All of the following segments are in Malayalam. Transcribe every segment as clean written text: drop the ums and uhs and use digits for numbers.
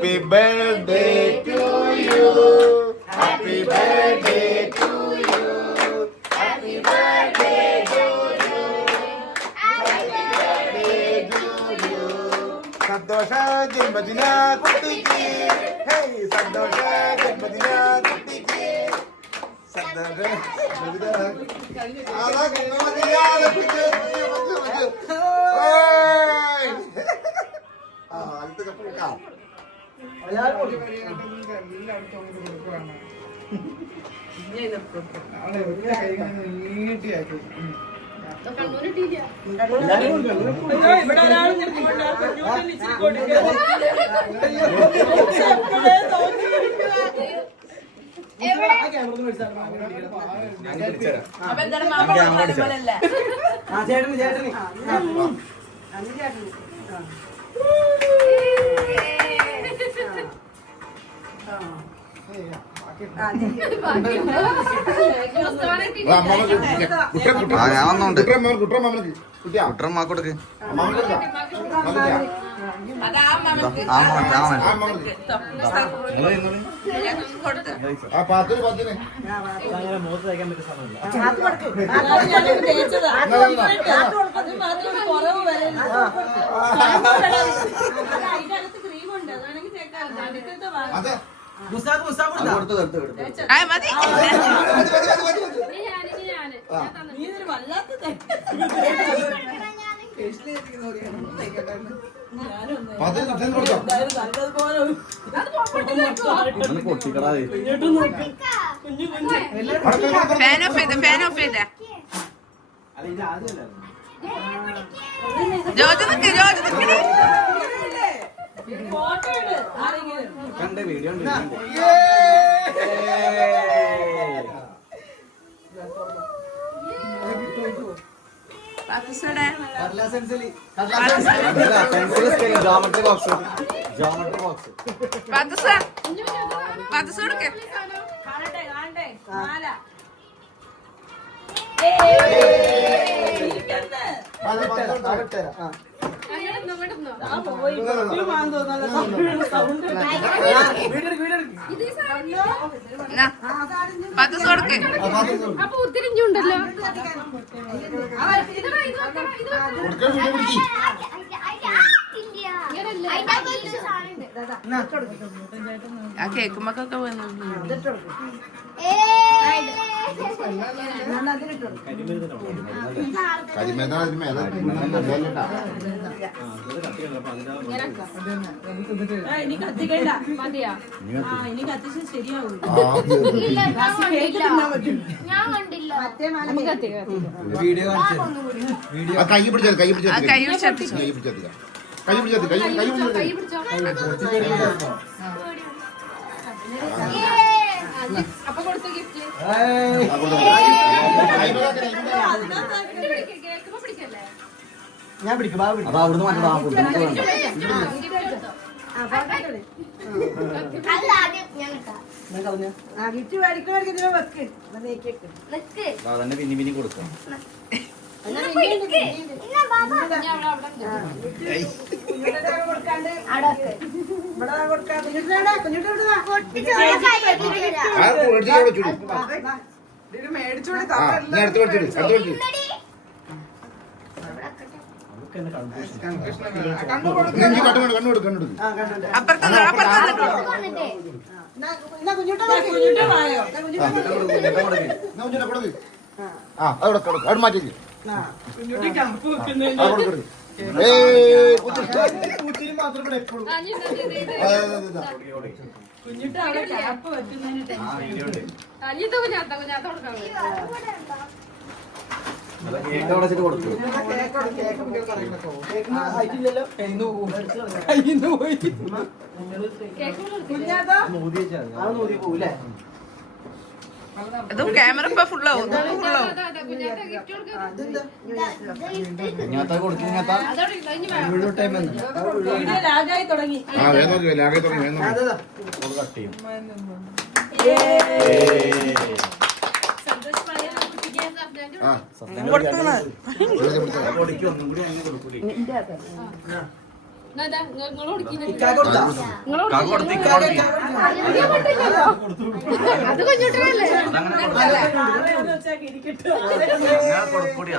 Happy birthday to you. Happy birthday to you. Happy birthday to you. Happy birthday to you. സന്തോഷ ജന്മദിന കുട്ടിക്ക്. ഹേയ് സന്തോഷ ജന്മദിന കുട്ടിക്ക്. സന്തോഷ ജന്മദിന. അതാ കുഞ്ഞുമതിയാതെ കുഞ്ഞു. അടുത്തൊക്കെ പോകാം. ഞാൻ വന്നോണ്ട് കുട്ടറമ്മ കൊടുക്ക് കണ്ടേ വീഡിയോ ജോമെട്രി ബോക്സ് അപ്പൊ ഉത്തിരിഞ്ഞുണ്ടല്ലോ. ആ കേക്കുമ്പൊക്കെ വന്നു ഇനി കത്തിക്കണ്ട മതിയാ. ഇനി കത്തിച്ച് ശരിയാവും. ഞാൻ കണ്ടില്ല. കൈ പിടിച്ചത് കൈ പിടിച്ചത് കൈ പിടിച്ചത് കൈ പിടിച്ചത് കൈ പിടിച്ചത് അപ്പൊ കൊടുത്ത ഗിഫ്റ്റ് ഞാൻ പിടിക്കും അവിടുന്ന് മാറ്റണം. അതന്നെ പിന്നെ പിന്നെ കൊടുക്കാം. അവിടെ മാറ്റില്ലേ കേക്ക് അടച്ചിട്ട് കൊടുത്തു. അതും ക്യാമറ ഇപ്പൊ ഫുള്ളാവും ഫുള്ളാവും. ഇങ്ങനത്തെ കൊടുത്തു. ഇങ്ങനത്തെ ലാഗായി തുടങ്ങി. കട്ട് ചെയ്യും. അത് കുഞ്ഞുട്ടല്ലേ കൊടുക്കൂടി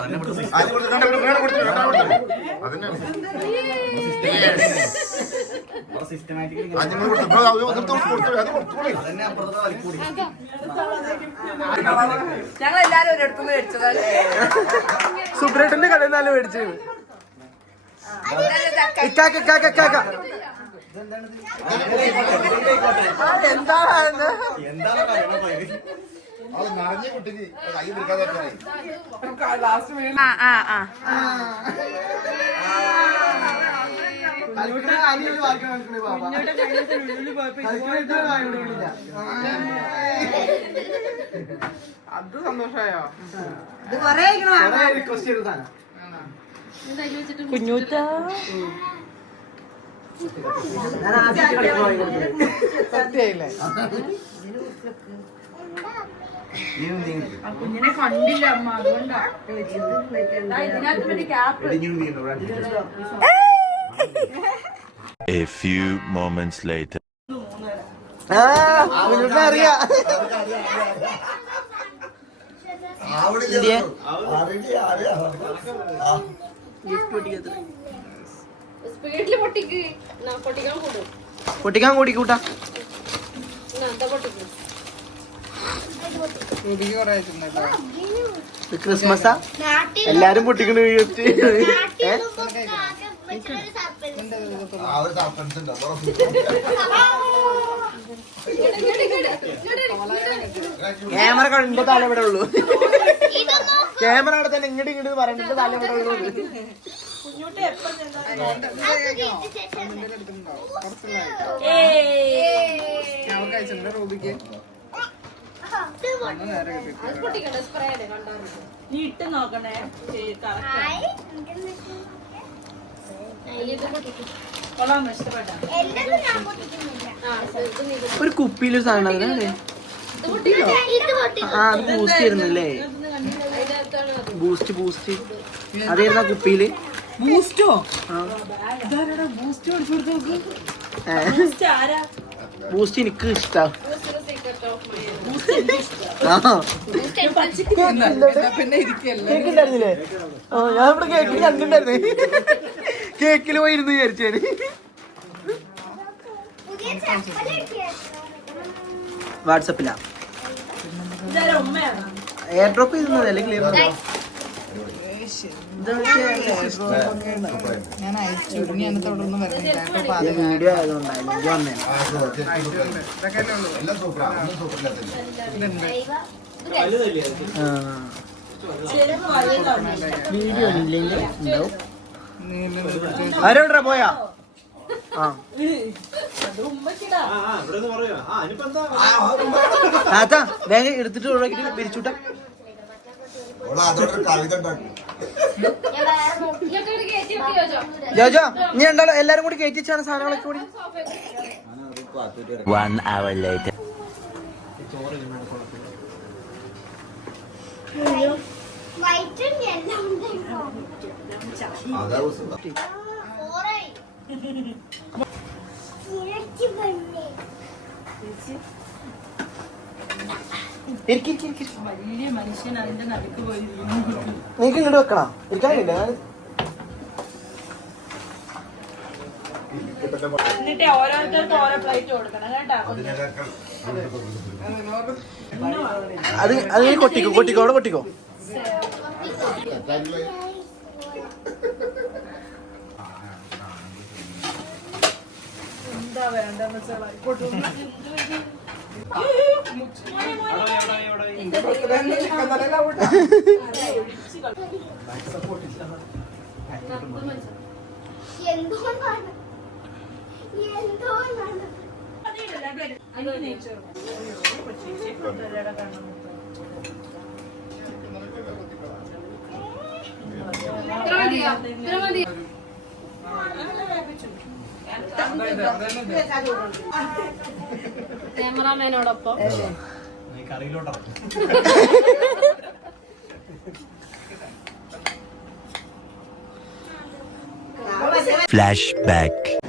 അതന്നെ സിസ്റ്റമാറ്റിക്കലി അതന്നെ അപ്പുറത്തെ വലിക്കൂടി. ഞങ്ങൾ എല്ലാരും ഒരിടത്തുനിന്ന് മേടിച്ചതല്ലേ സുബ്രേട്ടന്റെ കടയിൽ നല്ല മേടിച്ചു. ഇക്കാക്ക ഇക്കാക്ക ഇക്കാക്ക എന്താണ് അത് നിറഞ്ഞ കുട്ടിക്ക് കൈ പിടിക്കാതെ ആ ആ ആ അത് സന്തോഷായോ? കുഞ്ഞൂറ്റ സത്യായില്ലേ? കുഞ്ഞിനെ കണ്ടില്ല അമ്മ, അതുകൊണ്ടാ ഇതിനകത്ത് പിന്നെ cap. A few moments later. അറിയാ സ്പീഡില് പൊട്ടിക്ക്, പൊട്ടിക്കാൻ കൂടും. പൊട്ടിക്കാൻ കൂടിക്കൂട്ടാ. എന്താ പൊട്ടിക്ക്? ക്രിസ്മസാ എല്ലാരും പൊട്ടിക്കണ ക്യാമറ കണ്ടിട്ട് തല ഇവിടെ ഉള്ളൂ. ക്യാമറ അവിടെ തന്നെ ഇങ്ങോട്ട് ഇങ്ങോട്ട് പറഞ്ഞിട്ട് തല ഇവിടെ ഉള്ളൂ. റൂബിക്ക് നീ ഇട്ട് നോക്കണേ. കൊള്ളാം, ഇഷ്ടപ്പെട്ട. ഒരു കുപ്പിയിലൊരു സാധനം അതിനല്ലേ? ആ അത് ബൂസ്റ്റ് ചെയ്യുന്നില്ലേ? ബൂസ്റ്റ് ബൂസ്റ്റ് അതായിരുന്ന കുപ്പിയില് ബൂസ്റ്റോ? ബൂസ്റ്റ് എനിക്ക് ഇഷ്ടാ. കേക്ക് ഉണ്ടായിരുന്നില്ലേ? ഞാൻ ഇവിടെ കേക്കിൽ കണ്ടിട്ടുണ്ടായിരുന്നേ. കേക്കില് പോയിരുന്നു വിചാരിച്ചാല്. വാട്സപ്പിലാ എയർ ഡ്രോപ്പ് ചെയ്യുന്നത് അല്ലെങ്കിൽ ഞാൻ അയച്ചു ഇനി അതിനകത്ത് അവിടെ ഒന്നും വരുന്നില്ല. വീഡിയോ ആയതുകൊണ്ടായിരുന്നു വന്നേ. എല്ലാം സൂപ്പറാണ്, ഒന്നും സൂപ്പറില്ലാത്തില്ല. വീഡിയോ ഇല്ലെങ്കിൽ ഉണ്ടാവും. ആരോടാ പോയാ? ആ താത്ത വേഗം എടുത്തിട്ട് ഒഴിവാക്കിട്ട് പിരിച്ചുട്ടാ. അതോടൊരു കവിത ഉണ്ടാക്കും. ജോജോ നീ രണ്ടാളും എല്ലാരും കൂടി കയറ്റി വെച്ചാണ് സാധനങ്ങളൊക്കെ കൂടി. 1 hour later. അതാ വലിയ മനുഷ്യൻ അതിന്റെ നടുക്ക് പോയി. നിനക്ക് ഇങ്ങോട്ട് വെക്കണം ഇരിക്കാനില്ല. എന്നിട്ട് ഓരോരുത്തർക്ക് ഓരോ പ്ലേറ്റ് കൊടുക്കണം കേട്ടാ. അത് അത് നീ കൊട്ടിക്കോ കൊട്ടിക്കോ അവിടെ കൊട്ടിക്കോ. എന്താ വേണ്ടെന്ന് വെച്ചാൽ ക്യാമറാമാനോടൊപ്പം കറിയിലോട്ടാ Flashback.